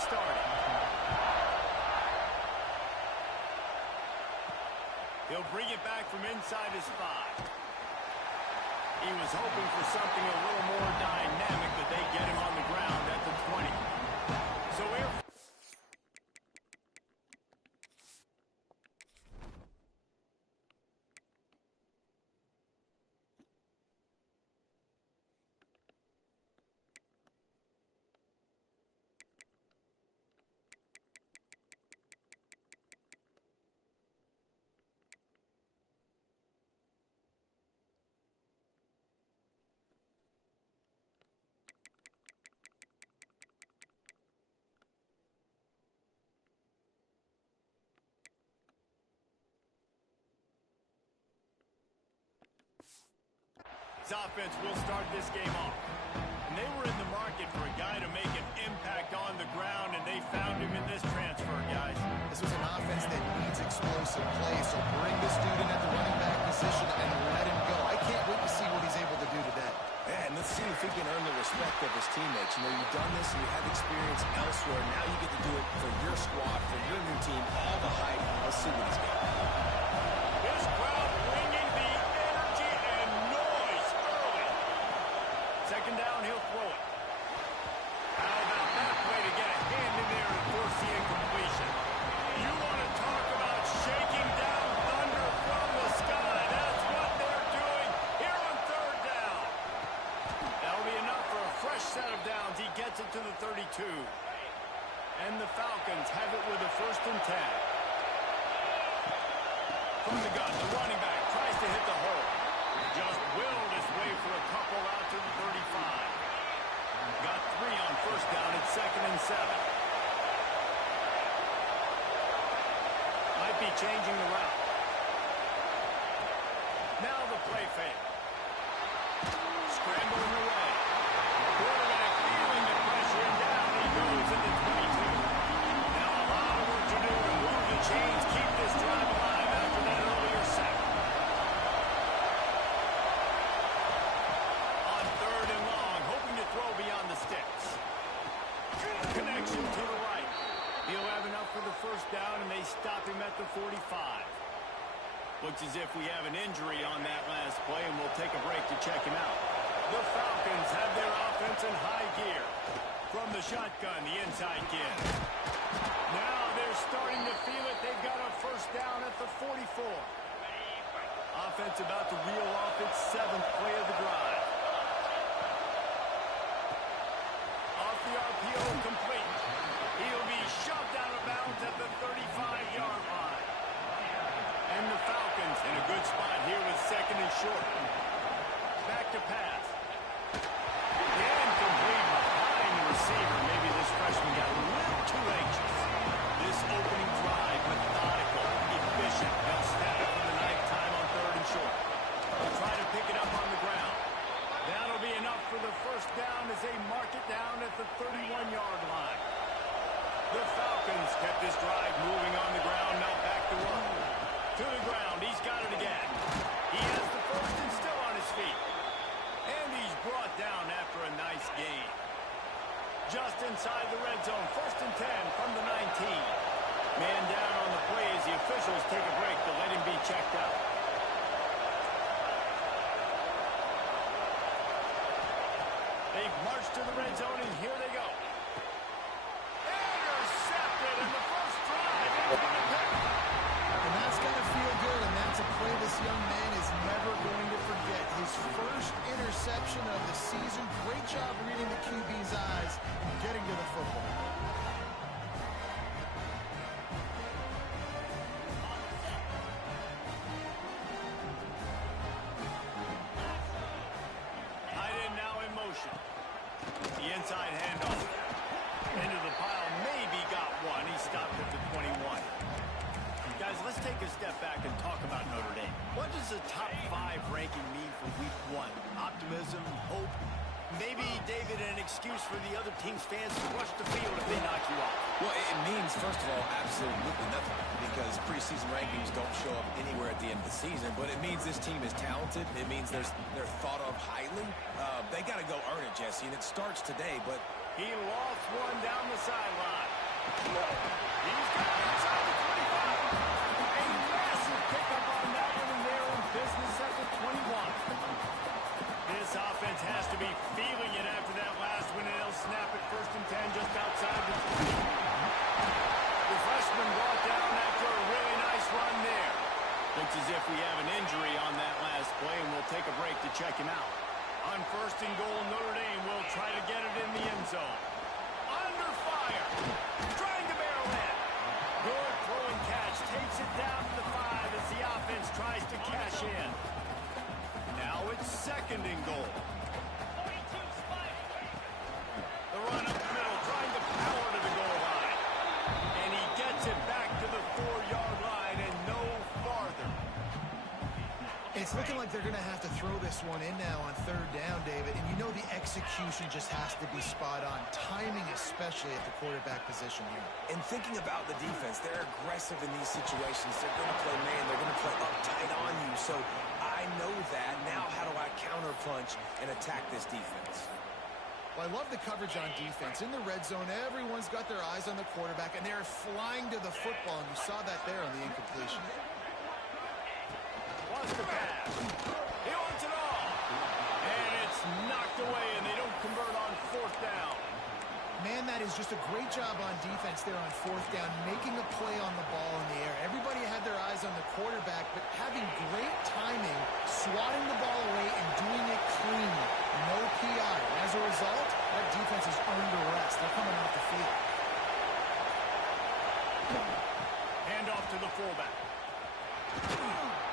started. He'll bring it back from inside his 5. He was hoping for something a little more dynamic, but they get him on the ground at the 20. So here... offense will start this game off. And they were in the market for a guy to make an impact on the ground, and they found him in this transfer, guys. This was an offense that needs explosive play, so bring this dude in at the running back position and let him go. I can't wait to see what he's able to do today. And let's see if he can earn the respect of his teammates. You know, you've done this and you have experience elsewhere. Now you get to do it for your squad, for your new team, all the hype. Let's see what he's got. This crowd bringing the energy and noise early. Second down, he'll throw it. How about that play to get a hand in there and force the incompletion? You want to talk about shaking down thunder from the sky. That's what they're doing here on third down. That'll be enough for a fresh set of downs. He gets it to the 32. And the Falcons have it with a 1st and 10. From the gun, the running back tries to hit the hole. Just willed his way for a couple out to the 35. Got 3 on 1st down at 2nd and 7. Might be changing the route. Now the play fake. Scrambling away. Quarterback feeling the pressure and down he goes at the 22. Now a lot of work to do to move the chains, keep this drive alive after that earlier sack. On 3rd and long, hoping to throw beyond the sticks. Connection to the right. He'll have enough for the 1st down, and they stop him at the 45. Looks as if we have an injury on that last play, and we'll take a break to check him out. The Falcons have their offense in high gear. From the shotgun, the inside kid. Now they're starting to feel it. They've got a 1st down at the 44. Offense about to reel off its 7th play of the drive. Off the RPO, complete. He'll be shoved out of bounds at the 35-yard line. And the Falcons in a good spot here with 2nd and short. Back to pass. And complete behind the receiver. Maybe this freshman got a little too anxious. This opening drive, methodical, efficient. They'll snap it for the 9th time on 3rd and short. They'll try to pick it up on the ground. That'll be enough for the 1st down as they mark it down at the 31-yard line. The Falcons kept this drive moving on the ground, now back to run. To the ground, he's got it again. He has the 1st and still on his feet. And he's brought down after a nice gain. Just inside the red zone, 1st and 10 from the 19. Man down on the play as the officials take a break to let him be checked out. They've marched to the red zone, and here they go. Intercepted in the 1st drive into the pick. And that's got to feel good, and that's a play this young man is never going to forget. His 1st interception of the season. Great job reading the QB's eyes and getting to the football. Tight end now in motion. The inside handoff. Into the pile, maybe got one. He stopped at the 21. Guys, let's take a step back and talk about Notre Dame. What does a top 5 ranking mean for week 1? Optimism, hope, maybe, David, an excuse for the other team's fans to rush the field if they knock you off. Well, it means, first of all, absolutely nothing, because preseason rankings don't show up anywhere at the end of the season, but it means this team is talented. It means they're thought of highly. They got to go earn it, Jesse, and it starts today, but He lost one down the sideline. He's got it inside the 25. A massive pickup on that one, and they're in business at the 21. This offense has to be feeling it after that last one, and they'll snap it 1st and 10 just outside the 20. The freshman brought down after a really nice run there. Looks as if we have an injury on that last play, and we'll take a break to check him out. On 1st and goal, Notre Dame will try to get it in the end zone. Under fire. Trying to barrel in. Good throw and catch. Takes it down to the 5 as the offense tries to cash in. Now it's 2nd and goal. The run up the middle, trying to power to the goal line. And he gets it back to the 4-yard line and no farther. It's looking like they're going to have to throw this one in now on 3rd down, David. And you know the execution just has to be spot on. Timing especially at the quarterback position here. And thinking about the defense, they're aggressive in these situations. They're going to play man. They're going to play uptight on you. So I know that. Now how do I counterpunch and attack this defense? Well, I love the coverage on defense. In the red zone, everyone's got their eyes on the quarterback, and they're flying to the football, and you saw that there on the incompletion. Wants the pass. He wants it all. And it's knocked away, and they don't convert on 4th down. Man, that is just a great job on defense there on 4th down, making a play on the ball in the air. Everybody had their eyes on the quarterback, but having great timing, swatting the ball away, and doing it cleanly. No PI. As a result, that defense has earned a rest. They're coming off the field. Hand off to the fullback.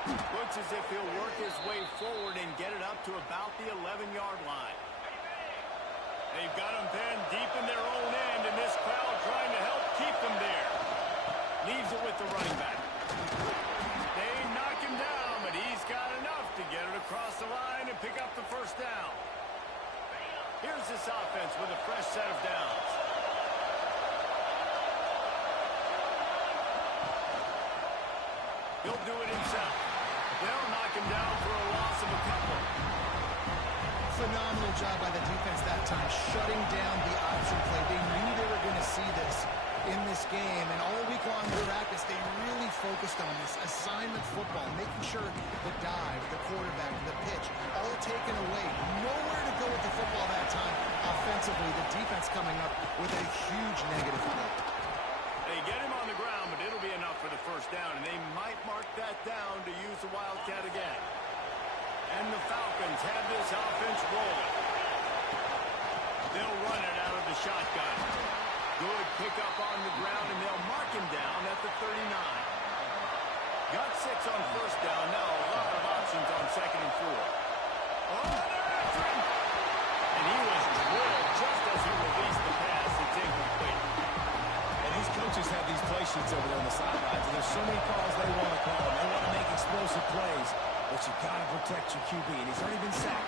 Looks as if he'll work his way forward and get it up to about the 11-yard line. They've got him pinned deep in their own end, and this crowd trying to help keep them there. Leaves it with the running back. They knock him down, but he's got enough to get it across the line and pick up the 1st down. Here's this offense with a fresh set of downs. He'll do it himself. They'll knock him down for a loss of a couple. Phenomenal job by the defense that time, shutting down the option play. They knew they were going to see this in this game, and all week long in practice, they really focused on this assignment football, making sure the dive, the quarterback, the pitch, all taken away. Nowhere to go with the football that time. Offensively, the defense coming up with a huge negative play. They get him on the ground, but it'll be enough for the 1st down, and they might mark that down to use the Wildcat again. And the Falcons have this offense rolling. They'll run it out of the shotgun. Good pickup on the ground, and they'll mark him down at the 39. Got 6 on 1st down. Now a lot of options on 2nd and 4. Oh, they're after him! And he was drilled just as he released the pass. It's incomplete. And these coaches have these play sheets over there on the sidelines, and there's so many calls they want to call. They want to make explosive plays, but you got to protect your QB, and he's already been sacked.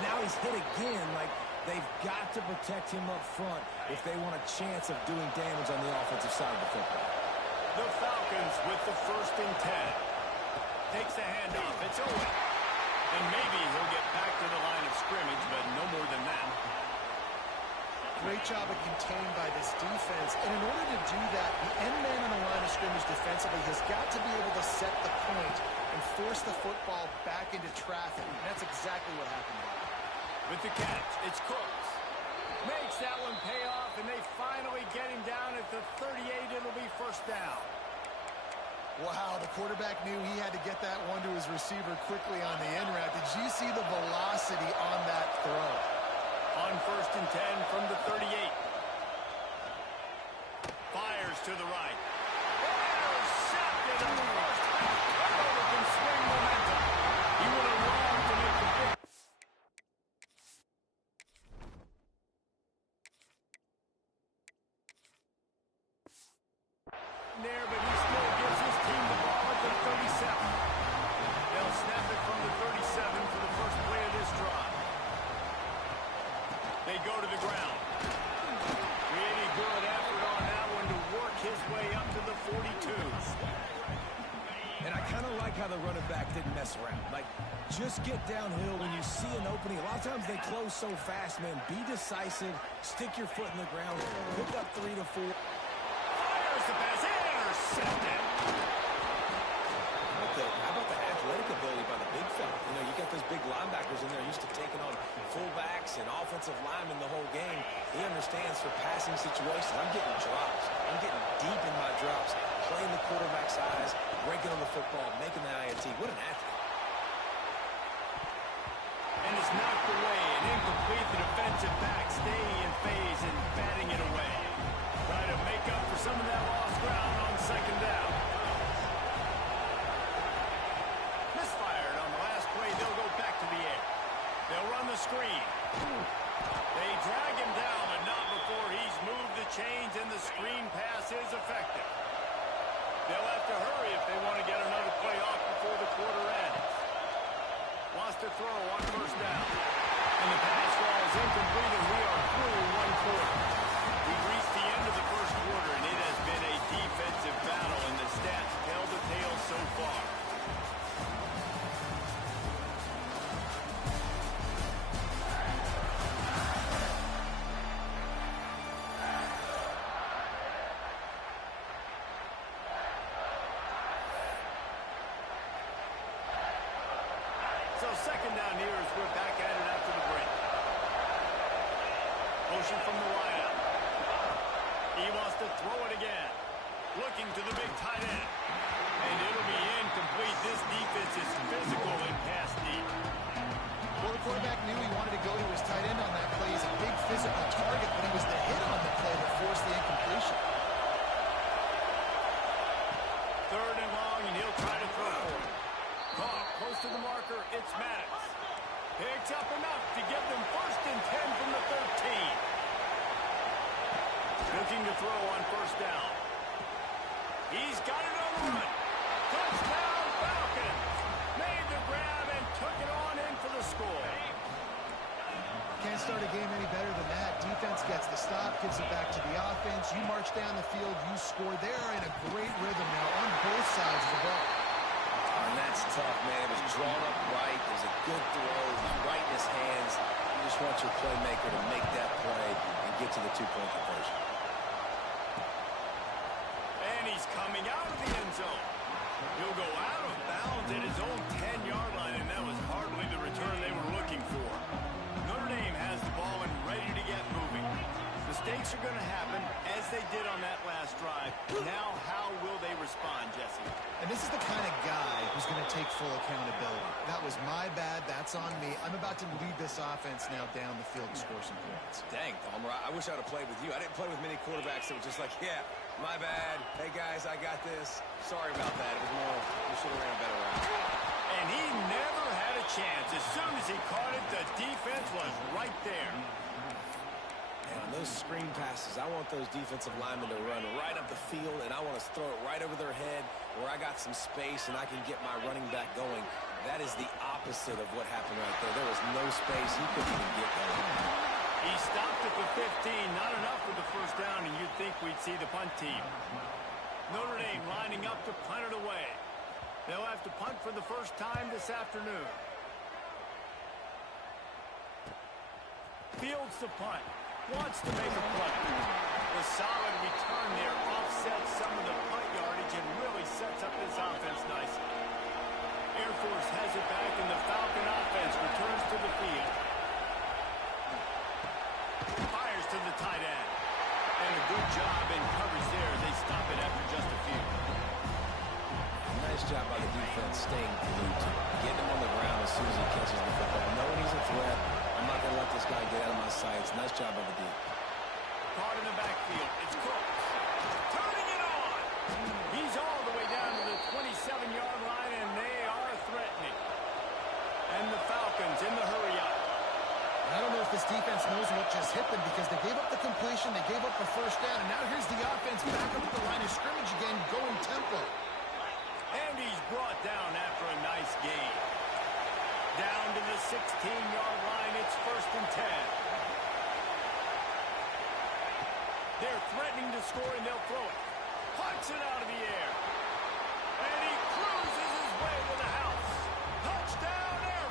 Now he's hit again. Like, they've got to protect him up front if they want a chance of doing damage on the offensive side of the football. The Falcons with the 1st and 10. Takes the handoff. It's Owen. And maybe he'll get back to the line of scrimmage, but no more than that. Great job of contained by this defense. And in order to do that, the end man on the line of scrimmage defensively has got to be able to set the point and force the football back into traffic. And that's exactly what happened there. With the catch, it's Cooks. Makes that one pay off, and they finally get him down at the 38. It'll be 1st down. Wow, the quarterback knew he had to get that one to his receiver quickly on the end route. Did you see the velocity on that throw? On 1st and 10 from the 38. Fires to the right. Intercepted on the 1st. Turnover can swing momentum. He would have longed to make the pick. There, but he still gives his team the ball at the 37. They'll snap it from the 37 for the first play of this drive. They go to the ground. Really good effort on that one to work his way up to the 42s. Just get downhill when you see an opening. A lot of times they close so fast, man. Be decisive. Stick your foot in the ground. Pick up 3 to 4. Fires the pass. Intercepted. How about the athletic ability by the big fella? You know, you got those big linebackers in there used to taking on fullbacks and offensive linemen the whole game. He understands for passing situations. I'm getting drops. I'm getting deep in my drops, playing the quarterback's eyes, breaking on the football, making the INT. What an athlete. And it's knocked away and incomplete. The defensive back staying in phase and batting it away. Trying to make up for some of that lost ground on second down. Misfired on the last play. They'll go back to the air. They'll run the screen. They drag him down, but not before he's moved the chains, and the screen pass is effective. They'll have to hurry if they want to get another play off before the quarter ends. Wants to throw on first down. And the pass falls incomplete, and we are through one quarter. We've reached the end of the first quarter, and it has been a defensive battle, and the stats tell the tale so far. So second down here as we're back at it after the break. Motion from the wideout. He wants to throw it again. Looking to the big tight end. And it'll be incomplete. This defense is physical and pass deep. Well, the quarterback knew he wanted to go to his tight end on that play. He's a big physical target, but it was the hit on the play that forced the incompletion. Third and long, and he'll try to throw for it. Caught close to the marker, it's Maddox. Picks up enough to give them first and 10 from the 13. Looking to throw on first down. He's got it on the run. Touchdown Falcons. Made the grab and took it on in for the score. Can't start a game any better than that. Defense gets the stop, gives it back to the offense. You march down the field, you score. They're in a great rhythm now on both sides of the ball. And that's tough, man. It was drawn up right. It was a good throw. It was right in his hands. You just want your playmaker to make that play and get to the two-point conversion. And he's coming out of the end zone. He'll go out of bounds at his own 10-yard line, and that was hardly the return they were looking for. Notre Dame has the ball and ready to get moving. Mistakes are going to happen, as they did on that last drive. Now, how will they respond, Jesse? And this is the kind of guy who's going to take full accountability. That was my bad. That's on me. I'm about to lead this offense now down the field and score some points. Dang, Palmer, I wish I'd have played with you. I didn't play with many quarterbacks that were just like, yeah, my bad. Hey, guys, I got this. Sorry about that. It was more, we should have ran a better route. And he never had a chance. As soon as he caught it, the defense was right there. And on those screen passes, I want those defensive linemen to run right up the field, and I want to throw it right over their head where I got some space and I can get my running back going. That is the opposite of what happened right there. There was no space. He couldn't even get going. He stopped at the 15. Not enough for the first down, and you'd think we'd see the punt team. Notre Dame lining up to punt it away. They'll have to punt for the first time this afternoon. Fields the punt. Wants to make a play. The solid return there offsets some of the punt yardage and really sets up this offense nicely. Air Force has it back, and the Falcon offense returns to the field. Fires to the tight end. And a good job in coverage there. They stop it after just a few. Nice job by the defense staying glued to him. Getting him on the ground as soon as he catches the football. Knowing he's a threat. I'm not going to let this guy get out of my sights. Nice job by the D. Caught in the backfield. It's Cooks. Turning it on. He's all the way down to the 27-yard line, and they are threatening. And the Falcons in the hurry up. I don't know if this defense knows what just hit them because they gave up the completion, they gave up the first down, and now here's the offense back up at the line of scrimmage again, going tempo. And he's brought down after a nice gain. Down to the 16-yard line, it's first and 10. They're threatening to score, and they'll throw it. Punts it out of the air. And he cruises his way to the house. Touchdown, Air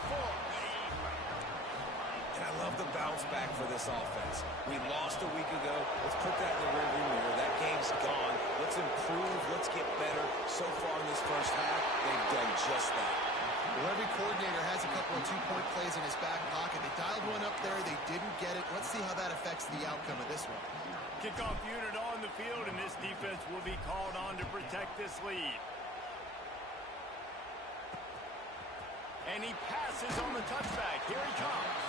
And I love the bounce back for this offense. We lost a week ago. Let's put that in the rearview mirror. That game's gone. Let's improve. Let's get better. So far in this first half, they've done just that. Well, every coordinator has a couple of two-point plays in his back pocket. They dialed one up there. They didn't get it. Let's see how that affects the outcome of this one. Kickoff unit on the field, and this defense will be called on to protect this lead. And he passes on the touchback. Here he comes.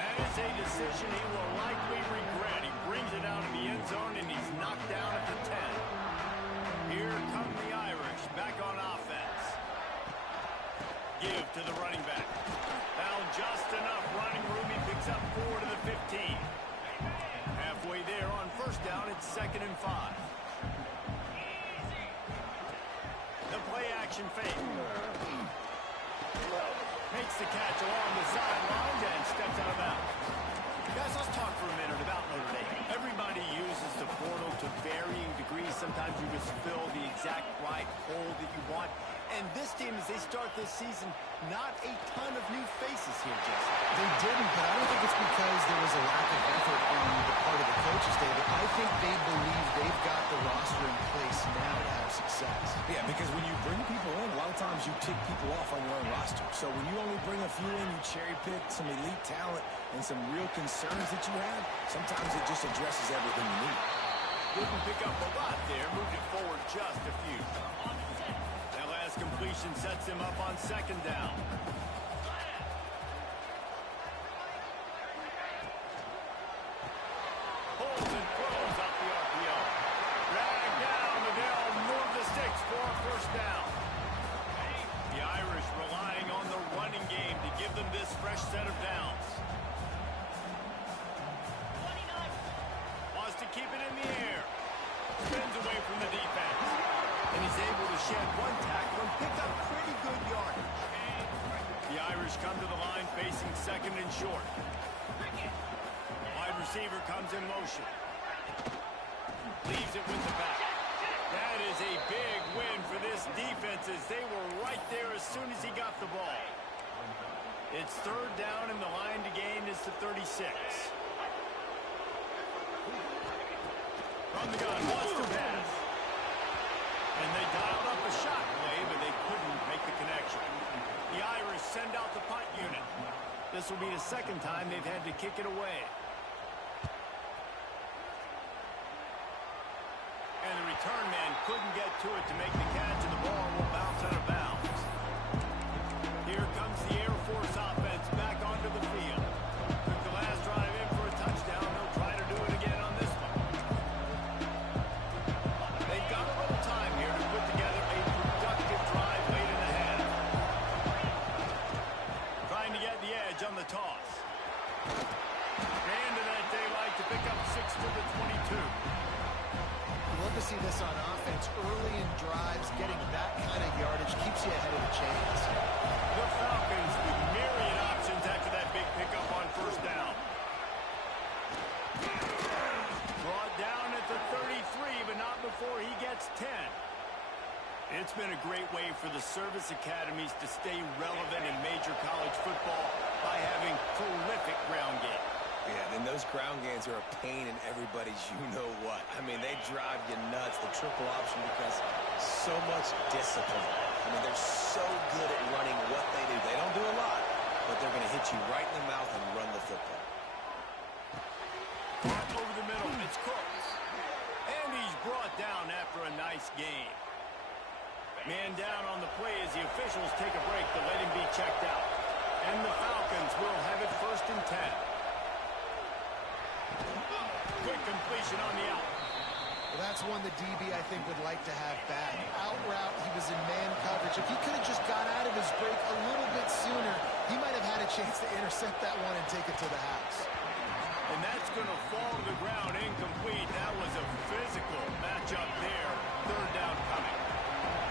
That is a decision he will likely regret. He brings it out of the end zone, and he's knocked down at the 10. Here come the Irish back on offense. Give to the running back. Found just enough running room. He picks up 4 to the 15. Halfway there on first down, it's 2nd and 5. The play action fake. Makes the catch along the sidelines and steps out of bounds. Guys, let's talk for a minute about Notre Dame. Everybody uses the portal to varying degrees. Sometimes you just fill the exact right hole that you want. And this team, as they start this season, not a ton of new faces here, Jesse. They didn't, but I don't think it's because there was a lack of effort on the part of the coaches, David. I think they believe they've got the roster in place now to have success. Yeah, because when you bring people in, a lot of times you tick people off on your own roster. So when you only bring a few in, you cherry pick some elite talent and some real concerns that you have, sometimes it just addresses everything you need. Didn't pick up a lot there, moved it forward just a few. That last completion sets him up on 2nd down. Holds and throws up the RPO. Dragged down, and they'll move the sticks for a first down. The Irish relying on the running game to give them this fresh set of downs. Wants to keep it in the air. Spins away from the defense. And he's able to shed one tackle and pick up pretty good yardage. The Irish come to the line facing 2nd and short. Wide receiver comes in motion. Leaves it with the back. That is a big win for this defense as they were right there as soon as he got the ball. It's 3rd down and the line to gain is the 36. From the gun, wants to pass. And they dialed up a shot play, but they couldn't make the connection. The Irish send out the punt unit. This will be the 2nd time they've had to kick it away. And the return man couldn't get to it to make the catch, and the ball will bounce out of bounds. Here comes the Air Force offense back onto the field. Took the last drive in for a touchdown. They'll try to do it again on this one. They've got a little time here to put together a productive drive late in the half. Trying to get the edge on the toss. Into that daylight to pick up 6 to the 22. Love to see this on offense. Early in drives, getting that kind of yardage keeps you ahead of the chains. The Falcons with myriad options after that big pickup on first down. Brought down at the 33, but not before he gets 10. It's been a great way for the service academies to stay relevant in major college football by having prolific ground game. Yeah, and those ground games are a pain in everybody's you-know-what. I mean, they drive you nuts, the triple option, because so much discipline. I mean, they're so good at running what they do. They don't do a lot, but they're going to hit you right in the mouth and run the football. Over the middle, it's Cooks. And he's brought down after a nice game. Man down on the play as the officials take a break to let him be checked out. And the Falcons will have it 1st and 10. Quick completion on the out. Well, that's one the DB, I think, would like to have back. Out route, he was in man coverage. If he could have just got out of his break a little bit sooner, he might have had a chance to intercept that one and take it to the house. And that's going to fall to the ground incomplete. That was a physical matchup there. 3rd down coming.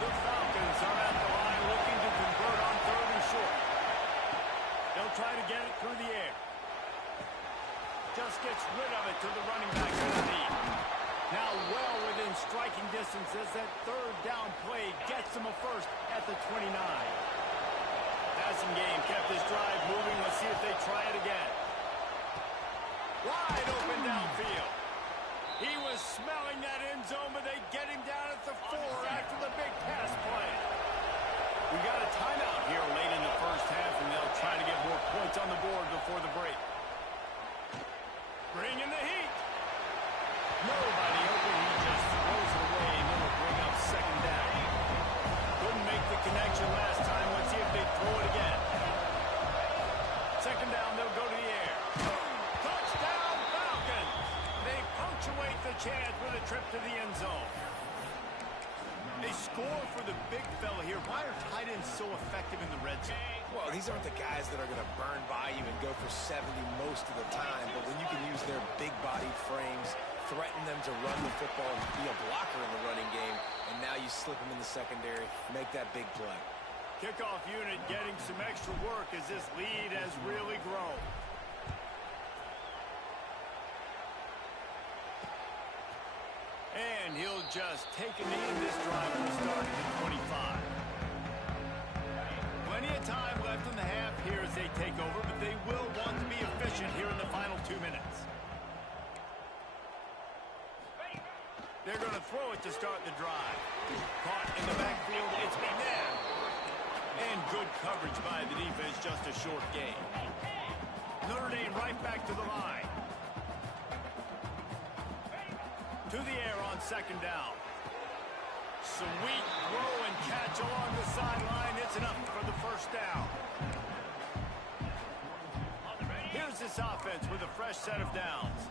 The Falcons are at the line looking to convert on 3rd and short. They'll try to get it through the air. Just gets rid of it to the running back underneath. Now well within striking distance as that 3rd down play gets him a first at the 29. passing game kept this drive moving. Let's see if they try it again. Wide open downfield. He was smelling that end zone, but they get him down at the 4 after the big pass play. We got a timeout here late in the first half, and they'll try to get more points on the board before the break. Bring in the heat. Nobody open. He just throws it away, and then will bring up second down. Couldn't make the connection last time. Let's see if they throw it again. Second down, they'll go to the air. Touchdown, Falcons! They punctuate the chance with a trip to the end zone. They score for the big fella here. Why are tight ends so effective in the red zone? Well, these aren't the guys that are going to burn by you and go for 70 most of the time, but when you can use their big-bodied frames, threaten them to run the football and be a blocker in the running game, and now you slip them in the secondary, make that big play. Kickoff unit getting some extra work as this lead has really grown. And he'll just take a knee, and this drive will start at the 25. Plenty of time left in the half here as they take over, but they will want to be efficient here in the final 2 minutes. They're going to throw it to start the drive. Caught in the backfield, it's McNabb. And good coverage by the defense, just a short gain. Notre Dame right back to the line. To the air on second down. Sweet throw and catch along the sideline. It's enough for the first down. Here's this offense with a fresh set of downs.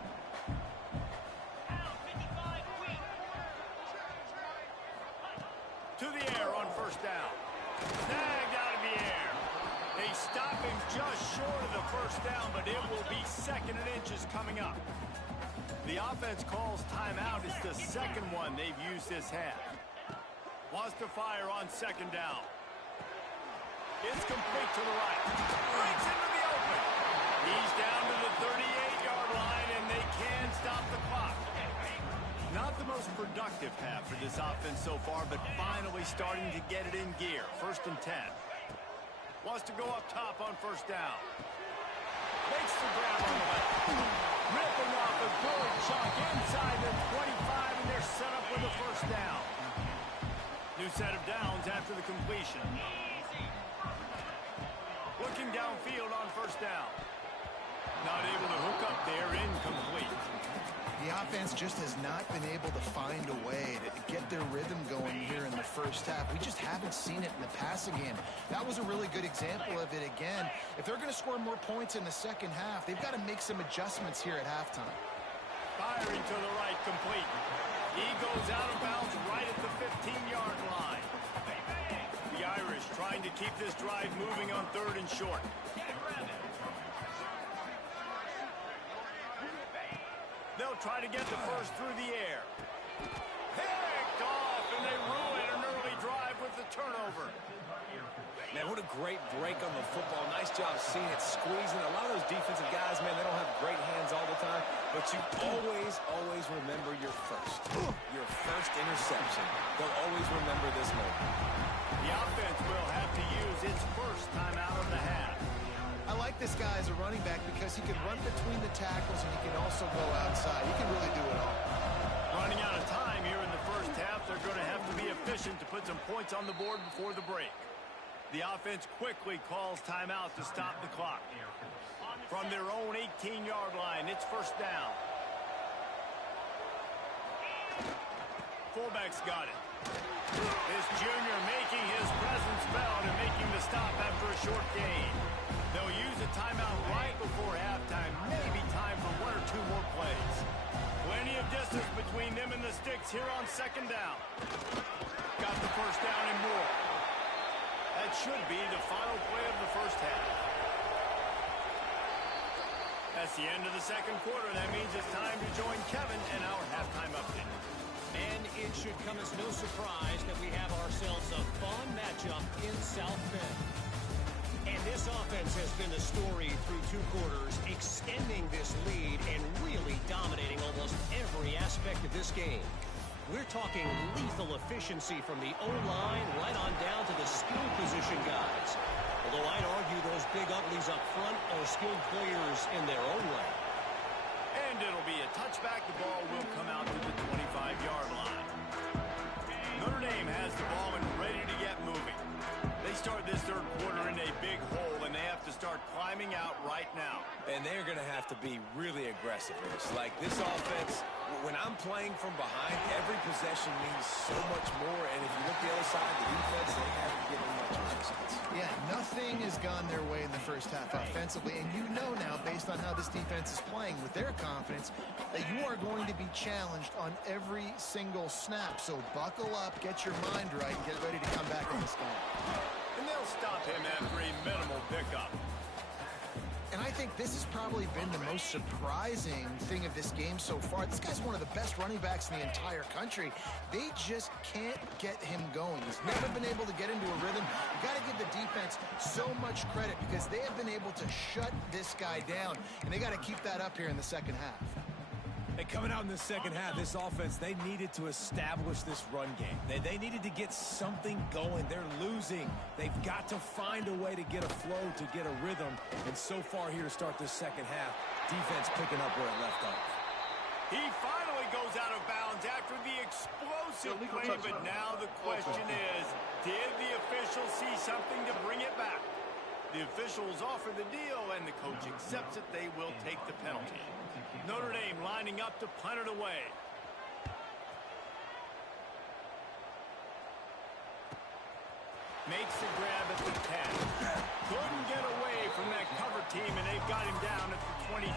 To the air on first down. Snagged out of the air. They stop him just short of the first down, but it will be second and inches coming up. The offense calls timeout. It's the second one they've used this half. Wants to fire on second down. It's complete to the right. Breaks into the open. He's down to the 38-yard line, and they can stop the clock. Not the most productive half for this offense so far, but finally starting to get it in gear. First and 10. Wants to go up top on first down. Makes the grab on the left. Ripping off a good chunk inside the 25, and they're set up with a first down. New set of downs after the completion. Looking downfield on first down. Not able to hook up there, incomplete. The offense just has not been able to find a way to get their rhythm going here in the first half. We just haven't seen it in the passing game. That was a really good example of it again. If they're going to score more points in the second half, they've got to make some adjustments here at halftime. Firing to the right, complete. He goes out of bounds right at the 15-yard line. The Irish trying to keep this drive moving on third and short. They'll try to get the first through the air. Picked off, and they ruin an early drive with the turnover. Man, what a great break on the football. Nice job seeing it squeezing. A lot of those defensive guys, man, they don't have great hands all the time, but you always remember your first interception. They'll always remember this moment. The offense will have to use its first time out of the half. I like this guy as a running back because he can run between the tackles and he can also go outside. He can really do it all. Running out of time here in the first half. They're going to have to be efficient to put some points on the board before the break. The offense quickly calls timeout to stop the clock. From their own 18-yard line, it's first down. Fullback's got it. This junior making his presence felt and making the stop after a short gain. They'll use a timeout right before halftime. Maybe time for one or two more plays. Plenty of distance between them and the sticks here on second down. Got the first down and more. That should be the final play of the first half. That's the end of the second quarter. That means it's time to join Kevin and our halftime update. And it should come as no surprise that we have ourselves a fun matchup in South Bend. And this offense has been the story through two quarters, extending this lead and really dominating almost every aspect of this game. We're talking lethal efficiency from the O-line right on down to the skill position guys. Although I'd argue those big uglies up front are skilled players in their own way. And it'll be a touchback. The ball will come out to the 25-yard line. Notre Dame has the ball and ready to get moving. They start this third quarter in a big hole, and they have to start climbing out right now. And they're going to have to be really aggressive. Like this offense, when I'm playing from behind, every possession means so much more. And if you look the other side, the defense, they haven't given much resistance. Yeah, nothing has gone their way in the first half offensively. And you know now, based on how this defense is playing with their confidence, that you are going to be challenged on every single snap. So buckle up, get your mind right, and get ready to come back in this game. And they'll stop him after a minimal pickup. And I think this has probably been the most surprising thing of this game so far. This guy's one of the best running backs in the entire country. They just can't get him going. He's never been able to get into a rhythm. You got to give the defense so much credit because they have been able to shut this guy down, and they got to keep that up here in the second half. And coming out in the second half, this offense, they needed to establish this run game. They needed to get something going. They're losing. They've got to find a way to get a flow, to get a rhythm. And so far here to start this second half, defense picking up where it left off. He finally goes out of bounds after the explosive play, but now the question is, did the official see something to bring it back? The officials offer the deal, and the coach accepts it. They will take the penalty. Notre Dame lining up to punt it away. Makes the grab at the 10. Couldn't get away from that cover team, and they've got him down at the 23.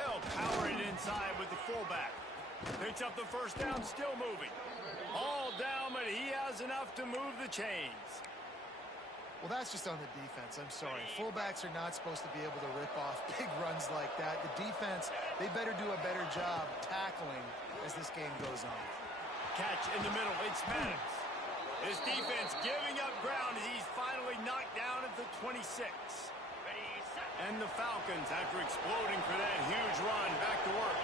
They'll power it inside with the fullback. Picks up the first down, still moving. All down, but he has enough to move the chains. Well, that's just on the defense. I'm sorry. Fullbacks are not supposed to be able to rip off big runs like that. The defense, they better do a better job tackling as this game goes on. Catch in the middle. It's Maddox. His defense giving up ground as he's finally knocked down at the 26. And the Falcons, after exploding for that huge run, back to work.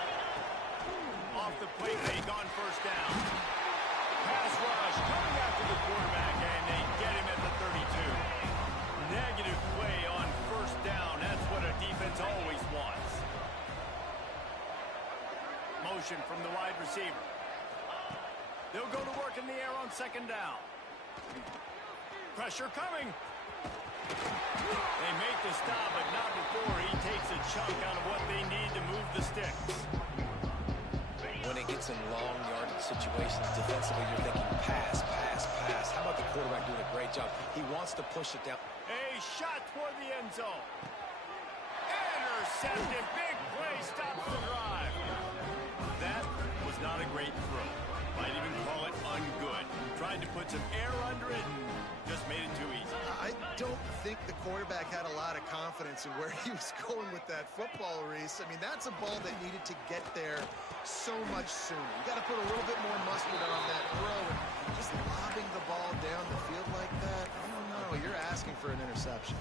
Off the plate fake on first down. Pass rush coming after the quarterback, and they get him at the 32. Negative play on first down. That's what a defense always wants. Motion from the wide receiver. They'll go to work in the air on second down. Pressure coming. They make the stop, but not before he takes a chunk out of what they need to move the sticks. When it gets in long yardage situations, defensively, you're thinking pass, pass, pass. How about the quarterback doing a great job? He wants to push it down. A shot toward the end zone. Intercepted. Big play stops the drive. That was not a great throw. Might even call it ungood. Tried to put some air under it and just made it too easy. I don't think the quarterback had a lot of confidence in where he was going with that football, Reese. I mean, that's a ball that needed to get there so much sooner. You got to put a little bit more mustard on that throw, and just lobbing the ball down the field like that, I don't know. You're asking for an interception.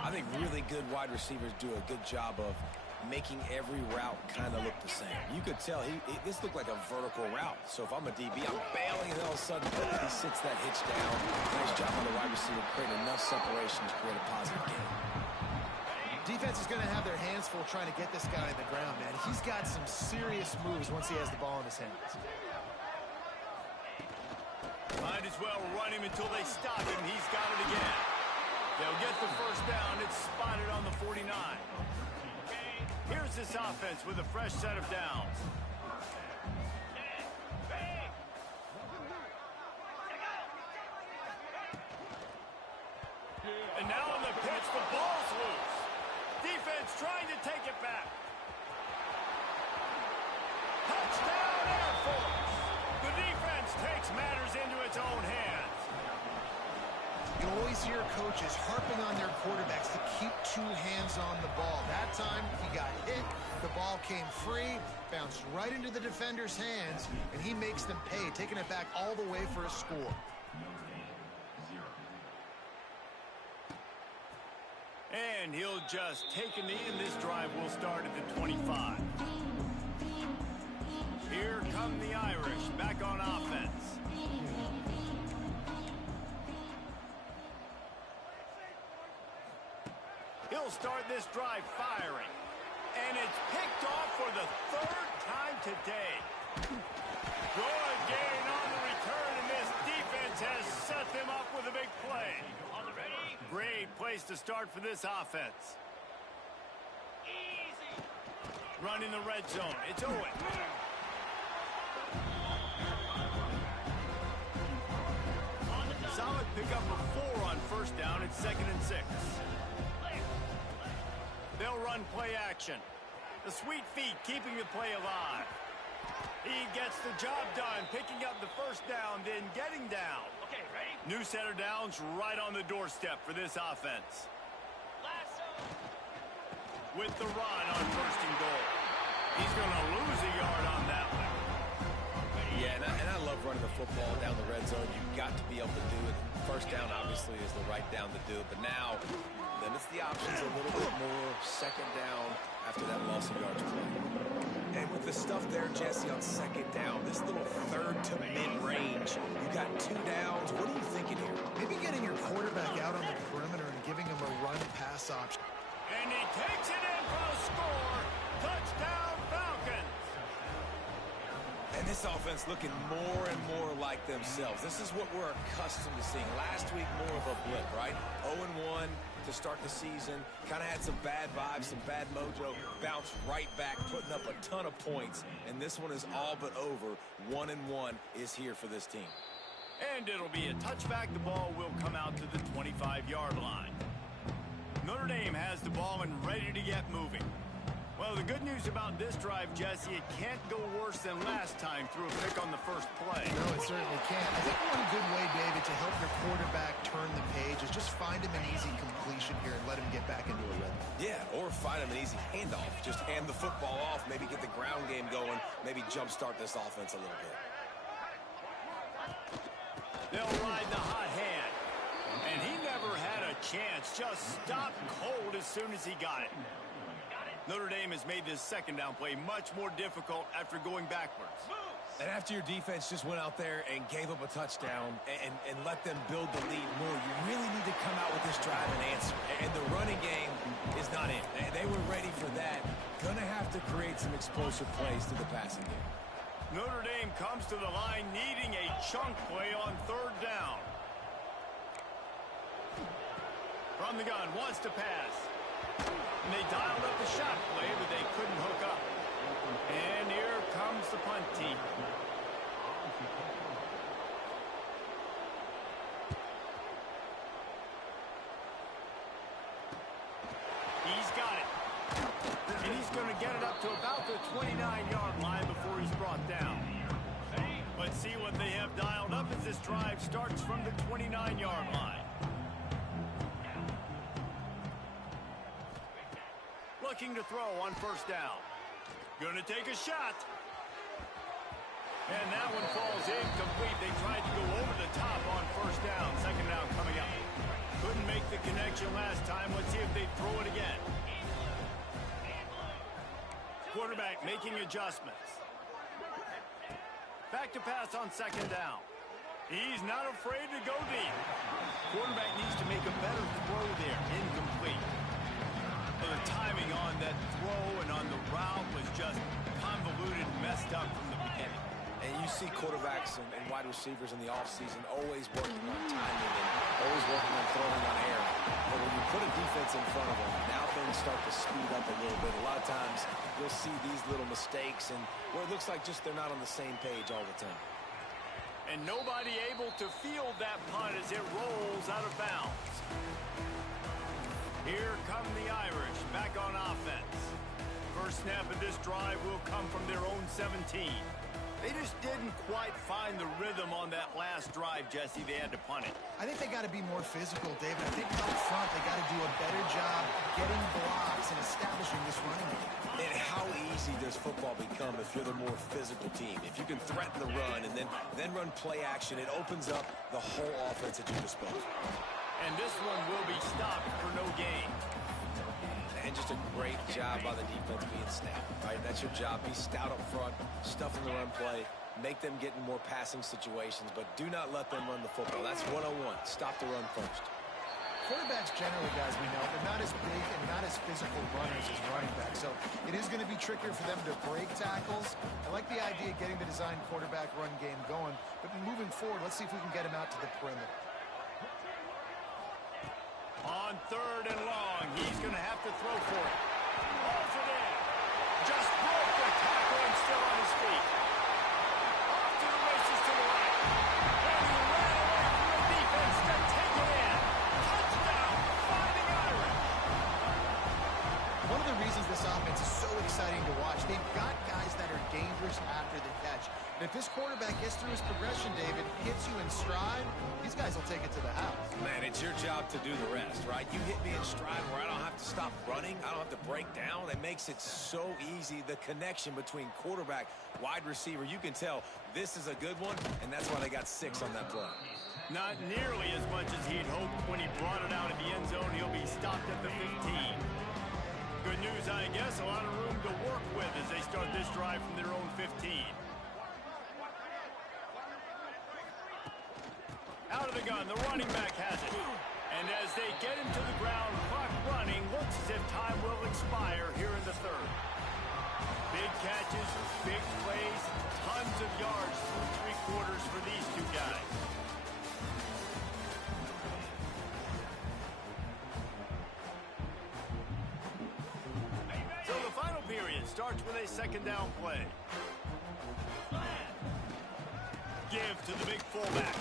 I think really good wide receivers do a good job of making every route kind of look the same. You could tell this looked like a vertical route. So if I'm a DB, I'm bailing, and all of a sudden he sits that hitch down. Nice job on the wide receiver, creating enough separation to create a positive game. Defense is going to have their hands full trying to get this guy on the ground, man. He's got some serious moves once he has the ball in his hands. Might as well run him until they stop him. He's got it again. They'll get the first down. It's spotted on the 49. Here's this offense with a fresh set of downs. And now on the pitch, the ball's loose. Defense trying to take it back. Touchdown Air Force. The defense takes matters into its own hands. You always hear coaches harping on their quarterbacks to keep two hands on the ball. That time, he got hit, the ball came free, bounced right into the defender's hands, and he makes them pay, taking it back all the way for a score. And he'll just take a knee, and this drive will start at the 25. Here come the Irish back on offense. He'll start this drive firing. And it's picked off for the third time today. Good gain on the return, and this defense has set them up with a big play. Great place to start for this offense. Running the red zone. It's Owen. Solid pickup of 4 on first down. It's 2nd and 6. They'll run play action. The sweet feet keeping the play alive. He gets the job done, picking up the first down, then getting down. Okay, ready? New set of downs right on the doorstep for this offense. With the run on 1st and goal. He's going to lose a yard on that one. Yeah, and I love running the football down the red zone. You've got to be able to do it. First down, obviously, is the right down to do it. But now, limits the options a little bit more. 2nd down after that loss of yards play. And with the stuff there, Jesse, on 2nd down, this little 3rd to mid-range, you got 2 downs. What are you thinking here? Maybe getting your quarterback out on the perimeter and giving him a run-pass option. And he takes it in for a score. Touchdown, Falcons. And this offense looking more and more like themselves. This is what we're accustomed to seeing. Last week, more of a blip, right? 0-1 to start the season. Kind of had some bad vibes, some bad mojo. Bounced right back, putting up a ton of points. And this one is all but over. 1-1 is here for this team. And it'll be a touchback. The ball will come out to the 25-yard line. Notre Dame has the ball and ready to get moving. Well, the good news about this drive, Jesse, it can't go worse than last time through a pick on the first play. No, it certainly can't. I think one good way, David, to help your quarterback turn the page is just find him an easy completion here and let him get back into a rhythm. Yeah, or find him an easy handoff. Just hand the football off, maybe get the ground game going, maybe jumpstart this offense a little bit. They'll ride the hot hand. And he never had a chance. Just stopped cold as soon as he got it. Notre Dame has made this 2nd down play much more difficult after going backwards. And after your defense just went out there and gave up a touchdown and let them build the lead more, you really need to come out with this drive and answer. And the running game is not in. They were ready for that. Gonna have to create some explosive plays to the passing game. Notre Dame comes to the line needing a chunk play on 3rd down. From the gun, wants to pass. And they dialed up the shot play, but they couldn't hook up. And here comes the punt team. He's got it. And he's going to get it up to about the 29-yard line before he's brought down. Let's see what they have dialed up as this drive starts from the 29-yard line. Looking to throw on 1st down. Gonna take a shot. And that one falls incomplete. They tried to go over the top on 1st down. 2nd down coming up. Couldn't make the connection last time. Let's see if they throw it again. Quarterback making adjustments. Back to pass on 2nd down. He's not afraid to go deep. Quarterback needs to make a better throw there. Incomplete. The timing on that throw and on the route was just convoluted and messed up from the beginning. And you see quarterbacks and wide receivers in the offseason always working on timing and always working on throwing on air. But when you put a defense in front of them, now things start to speed up a little bit. A lot of times you'll see these little mistakes and where it looks like just they're not on the same page all the time. And nobody able to field that punt as it rolls out of bounds. Here come the Irish back on offense. First snap of this drive will come from their own 17. They just didn't quite find the rhythm on that last drive, Jesse. They had to punt it. I think they got to be more physical, David. I think up front they got to do a better job getting blocks and establishing this running game. And how easy does football become if you're the more physical team? If you can threaten the run and then run play action, it opens up the whole offense at your disposal. And this one will be stopped for no gain. And And just a great job by the defense being stout, right? That's your job. Be stout up front, stuff in the run play, make them get in more passing situations, but do not let them run the football. That's 101. Stop the run first. Quarterbacks generally, guys, we know, they're not as big and not as physical runners as running backs, so it is going to be trickier for them to break tackles. I like the idea of getting the design quarterback run game going, but moving forward, let's see if we can get him out to the perimeter. On 3rd and long, he's going to have to throw for it. Hauls it in. Just broke the tackle and still on his feet. Off to the races to the right. And he ran away from the defense to take it in. Touchdown, Fighting Irish. One of the reasons this offense is so exciting to watch, they've got guys that are dangerous after the catch. And if this quarterback gets through his progression, David, hits you in stride, these guys will take it to the house. Man, it's your job to do the rest, right? You hit me in stride where I don't have to stop running. I don't have to break down. It makes it so easy. The connection between quarterback, wide receiver, you can tell this is a good one, and that's why they got 6 on that play. Not nearly as much as he'd hoped when he brought it out of the end zone. He'll be stopped at the 15. Good news, I guess. A lot of room to work with as they start this drive from their own 15. Out of the gun, the running back has it. And as they get him to the ground, clock running, looks as if time will expire here in the 3rd. Big catches, big plays, tons of yards through 3 quarters for these two guys. So the final period starts with a 2nd down play. Give to the big fullback.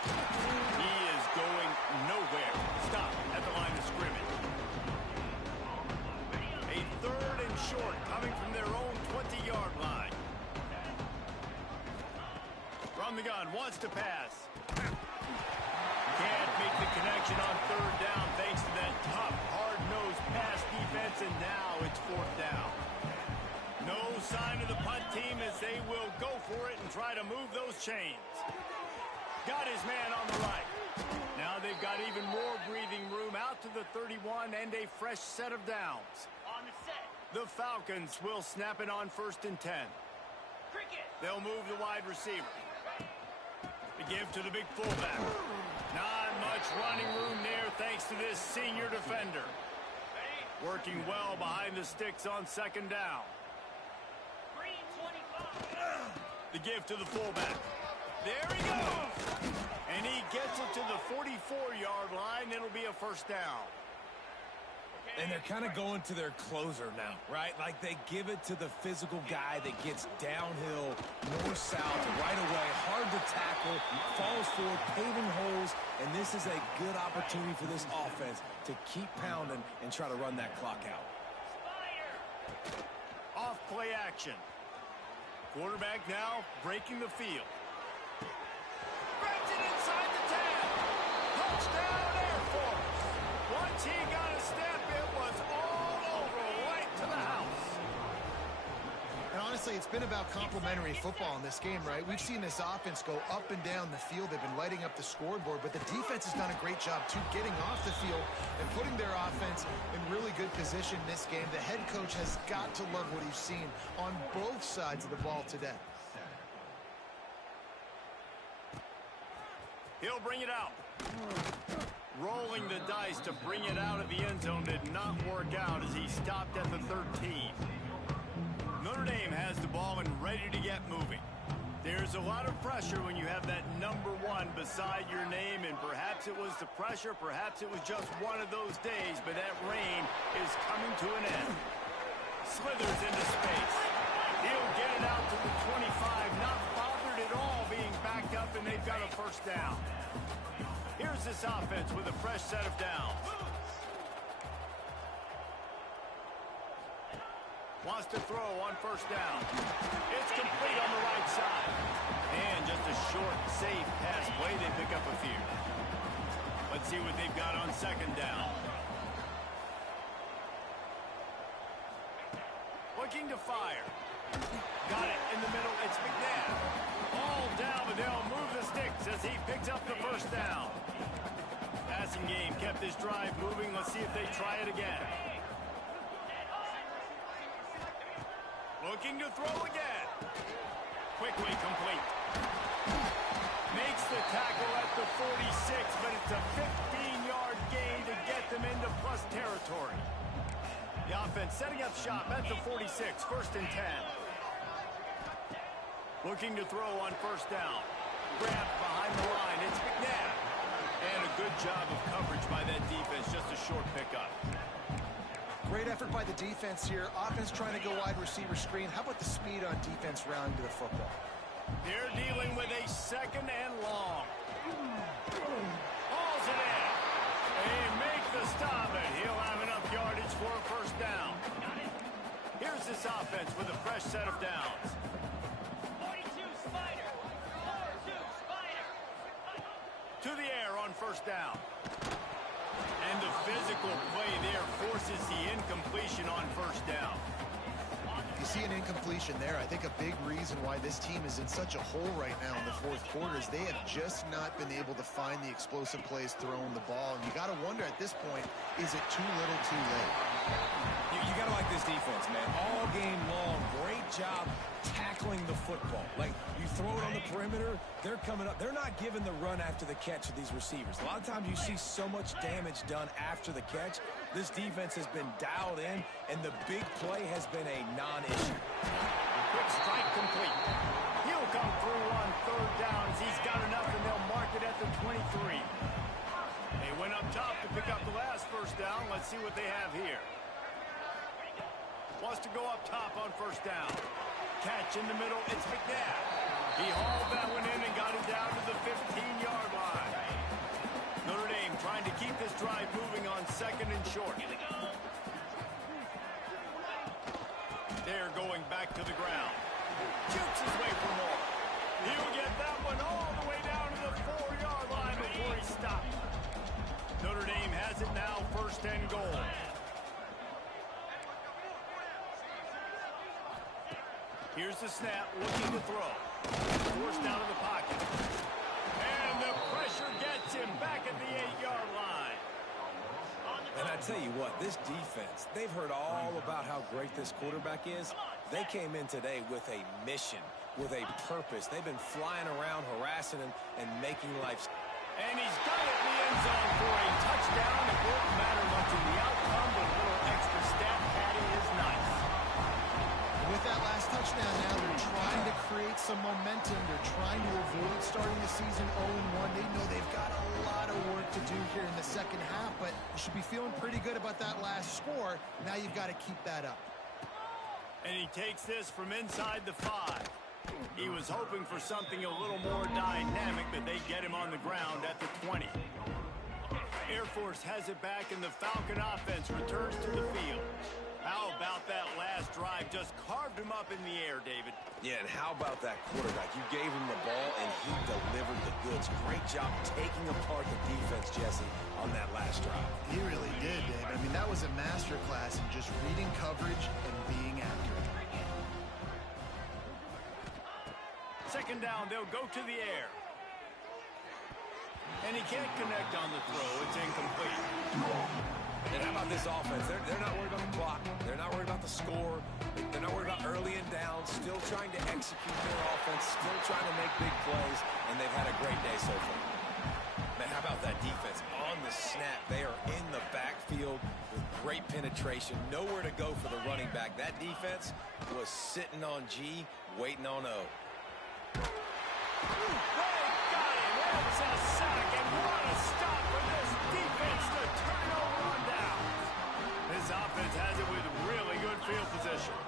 He is going nowhere. Stop at the line of scrimmage. A 3rd and short coming from their own 20-yard line. From the gun, wants to pass. Can't make the connection on 3rd down thanks to that tough, hard-nosed pass defense, and now it's 4th down. No sign of the punt team as they will go for it and try to move those chains. Got his man on the right. Now they've got even more breathing room out to the 31 and a fresh set of downs. On the set. The Falcons will snap it on 1st and 10. Cricket. They'll move the wide receiver. The give to the big fullback. Not much running room there thanks to this senior defender. Working well behind the sticks on 2nd down. Green 25. The give to the fullback. There he goes. And he gets it to the 44-yard line. It'll be a 1st down. And they're kind of going to their closer now, right? Like they give it to the physical guy that gets downhill, north-south, right away, hard to tackle, falls forward, paving holes, and this is a good opportunity for this offense to keep pounding and try to run that clock out. Off play action. Quarterback now breaking the field. Breaks it inside the 10. Touchdown Air Force. Once he got a step, it was all over, right to the house. And honestly, it's been about complementary football in this game, right? We've seen this offense go up and down the field. They've been lighting up the scoreboard, but the defense has done a great job, too, getting off the field and putting their offense in really good position this game. The head coach has got to love what he's seen on both sides of the ball today. He'll bring it out. Rolling the dice to bring it out of the end zone did not work out as he stopped at the 13. Notre Dame has the ball and ready to get moving. There's a lot of pressure when you have that number 1 beside your name, and perhaps it was the pressure, perhaps it was just one of those days, but that rain is coming to an end. Slithers into space. He'll get it out to the 25, not bothered at all being backed up, and they've got a 1st down. Here's this offense with a fresh set of downs. Wants to throw on 1st down. It's complete on the right side. And just a short, safe pass play. They pick up a few. Let's see what they've got on 2nd down. Looking to fire. Got it in the middle. It's McNabb. All down, but they'll move the sticks as he picks up the 1st down. Passing game kept this drive moving. Let's see if they try it again. Looking to throw again. Quickly complete. Makes the tackle at the 46, but it's a 15-yard gain to get them into plus territory. The offense setting up shop at the 46, 1st and 10. Looking to throw on 1st down. Grabbed behind the line. It's McNabb. And a good job of coverage by that defense. Just a short pickup. Great effort by the defense here. Offense trying to go wide receiver screen. How about the speed on defense rounding to the football? They're dealing with a 2nd and long. Hauls it in. They make the stop, and he'll have enough yardage for a 1st down. Here's this offense with a fresh set of downs. 42 Spider. 42 Spider. To the air on 1st down. And the physical play there forces the incompletion on 1st down. You see an incompletion there. I think a big reason why this team is in such a hole right now in the 4th quarter is they have just not been able to find the explosive plays throwing the ball. And you got to wonder at this point, is it too little too late? You got to like this defense, man. All game long, great job tackling the football. Like, you throw it on the perimeter, they're coming up. They're not giving the run after the catch to these receivers. A lot of times you see so much damage done after the catch. This defense has been dialed in, and the big play has been a non-issue. Quick strike complete. He'll come through on 3rd downs. He's got enough, and they'll mark it at the 23. They went up top to pick up the last 1st down. Let's see what they have here. Wants to go up top on 1st down. Catch in the middle. It's McNabb. He hauled that one in and got it down to the 15-yard line. Notre Dame trying to keep this drive moving on 2nd and short. They're going back to the ground. Jukes his way for more. He'll get that one all the way down to the 4-yard line before he stopped. Notre Dame has it now, 1st and goal. Here's the snap, looking to throw. Forced out of the pocket. And the pressure gets him back at the 8-yard line. And I tell you what, this defense, they've heard all about how great this quarterback is. They came in today with a mission, with a purpose. They've been flying around, harassing him, and making life. And he's got it in the end zone for a touchdown. It won't matter much in the outcome, but a little extra stat padding is nice. With that last touchdown now, they're trying to create some momentum. They're trying to avoid starting the season 0-1. They know they've got a lot of work to do here in the 2nd half, but you should be feeling pretty good about that last score. Now you've got to keep that up. And he takes this from inside the 5. He was hoping for something a little more dynamic, but they get him on the ground at the 20. Air Force has it back, and the Falcon offense returns to the field. How about that last drive? Just carved him up in the air, David. Yeah, and how about that quarterback? You gave him the ball, and he delivered the goods. Great job taking apart the defense, Jesse, on that last drive. He really did, Dave. I mean, that was a masterclass in just reading coverage and being accurate. 2nd down, they'll go to the air. And he can't connect on the throw. It's incomplete. And how about this offense? They're not worried about the clock. They're not worried about the score. They're not worried about early and down. Still trying to execute their offense. Still trying to make big plays. And they've had a great day so far. Man, how about that defense? On the snap, they are in the backfield with great penetration. Nowhere to go for the running back. That defense was sitting on G, waiting on O. They got him. It's a sack, and what a stop for this defense to turn it over on downs. This offense has it with really good field position.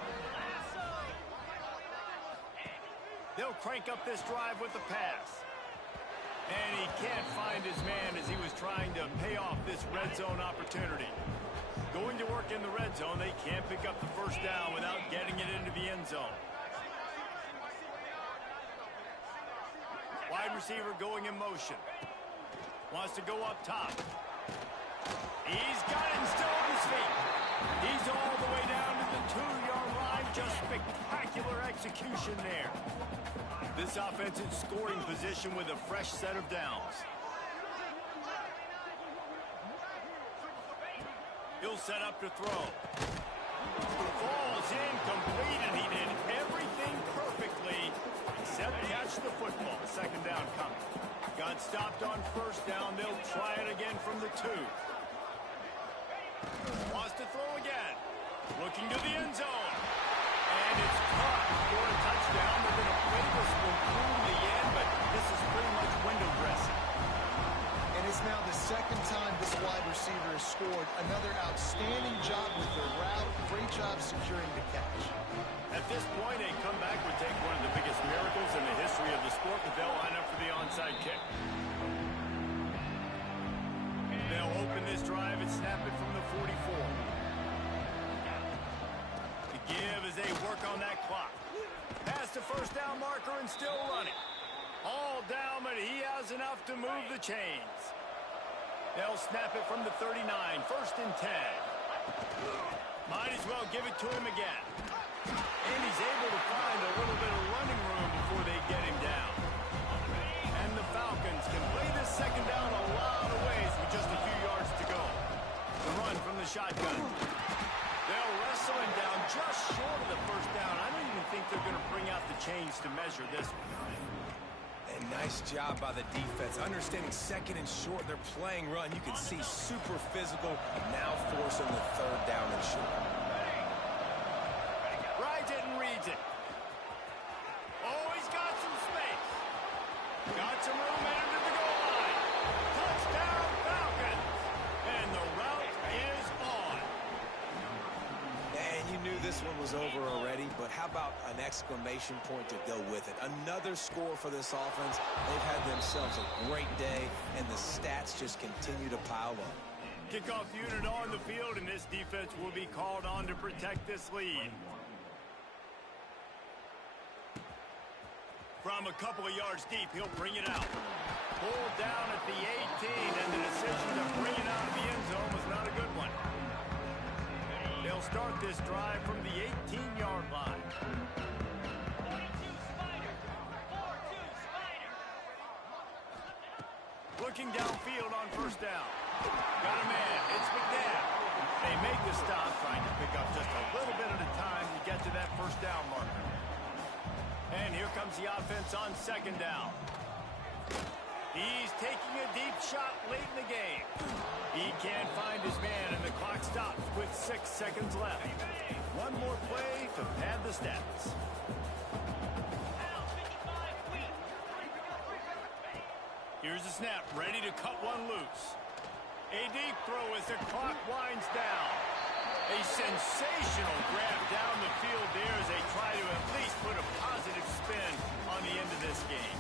They'll crank up this drive with the pass. And he can't find his man as he was trying to pay off this red zone opportunity. Going to work in the red zone, they can't pick up the 1st down without getting it into the end zone. Wide receiver going in motion. Wants to go up top. He's got him still on his feet. He's all the way down to the 2-yard line. Just spectacular execution there. This offense in scoring position with a fresh set of downs. He'll set up to throw. Falls incomplete, and he did everything perfectly except catch the football. Second down coming. Got stopped on first down. They'll try it again from the 2. Wants to throw again. Looking to the end zone. And it's caught for a touchdown. They're going to play this one through the end, but this is pretty much window dressing. And it's now the second time this wide receiver has scored. Another outstanding job with the route. Great job securing the catch. At this point, a comeback would take one of the biggest miracles in the history of the sport, but they'll line up for the onside kick. They'll open this drive and snap it from the 44. The give as they work on that clock. Past the first down marker and still running. All down, but he has enough to move the chains. They'll snap it from the 39. First and 10. Might as well give it to him again. And he's able to find a little bit of running room before they get him down. And the Falcons can play this second down a lot of ways with just a few yards to go. The run from the shotgun. They'll wrestle him down just short of the first down. I don't even think they're going to bring out the chains to measure this one. And nice job by the defense. Understanding second and short, they're playing run. You can see super physical, now forcing the third down and short. Rides it and reads it. Oh, he's got some space. Got some room into the goal line. Touchdown, Falcons. And the route is on. And you knew this one was over already, but how about an exclamation point to go with it? Another score for this offense. They've had themselves a great day, and the stats just continue to pile up. Kickoff unit on the field, and this defense will be called on to protect this lead. From a couple of yards deep, he'll bring it out. Pulled down at the 18, and the decision to bring it out of the end zone was not a good one. They'll start this drive from the 18-yard line. 42 Spider. 4-2 Spider. Looking downfield on first down. Got a man. It's McNabb. They make the stop, trying to pick up just a little bit at a time to get to that first down marker. And here comes the offense on second down. He's taking a deep shot late in the game. He can't find his man, and the clock stops with 6 seconds left. One more play to pad the stats. Here's the snap, ready to cut one loose. A deep throw as the clock winds down. A sensational grab down the field there as they try to at least put a positive spin on the end of this game.